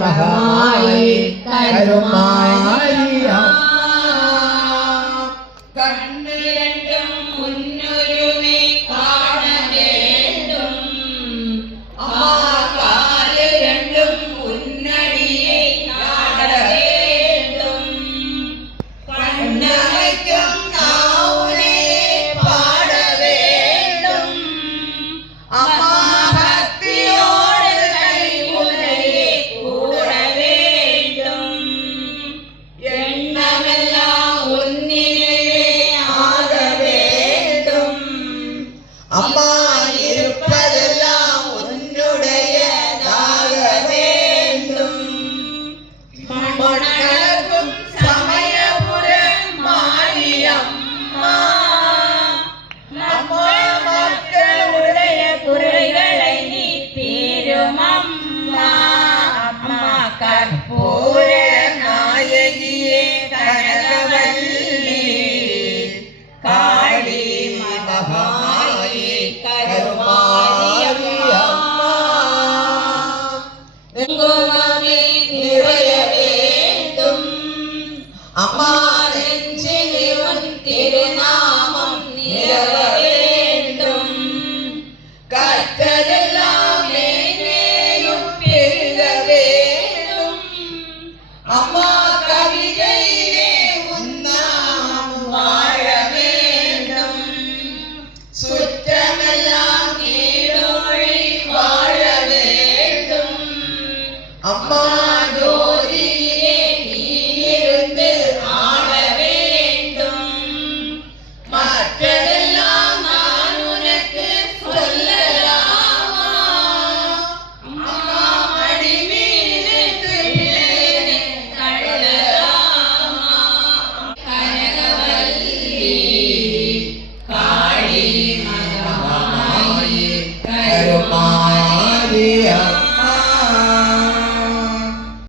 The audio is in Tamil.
மகமாய் கருமாரியா கண்ணிரண்டும் முன்னுருவே காண வேண்டும் அம்மா காலிரண்டும் உன்னடியை நாட வேண்டும் கண்ணமைக்கும் நாவுனே பாட வேண்டும் அம்மா அம்மா இருப்பதெல்லாம் உன்னுடையதாக வேண்டும். மணக்கும் சமயபுரம் மாரியம்மா நம்ம மக்களுடைய குறைகளை நீ தீரும் அம்மா. அம்மா கற்பூர நாயகியே கனகவல்லி காளி மகமாய் கருமாரியம்மா குங்குமமே நிறைய வேண்டும் அம்மா நெஞ்சிலே உன் திருநாமம் நிலவ வேண்டும் கற்றதெல்லாம் மேலும் பெருக வேண்டும் அம்மா கவிதையிலே உன்னாம் வாழ வேண்டும் சுற்றமெல்லாம் நீடோழி வாழ வேண்டும் அம்மா ஜோதியிலே நீ இருந்து ஆள வேண்டும் மற்றதெல்லாம் நான் உனக்கு சொல்லலாமா அம்மா மடி மீது பிள்ளையை தள்ளலாமா கனகவல்லி காளி மகமாய் கருமாரியா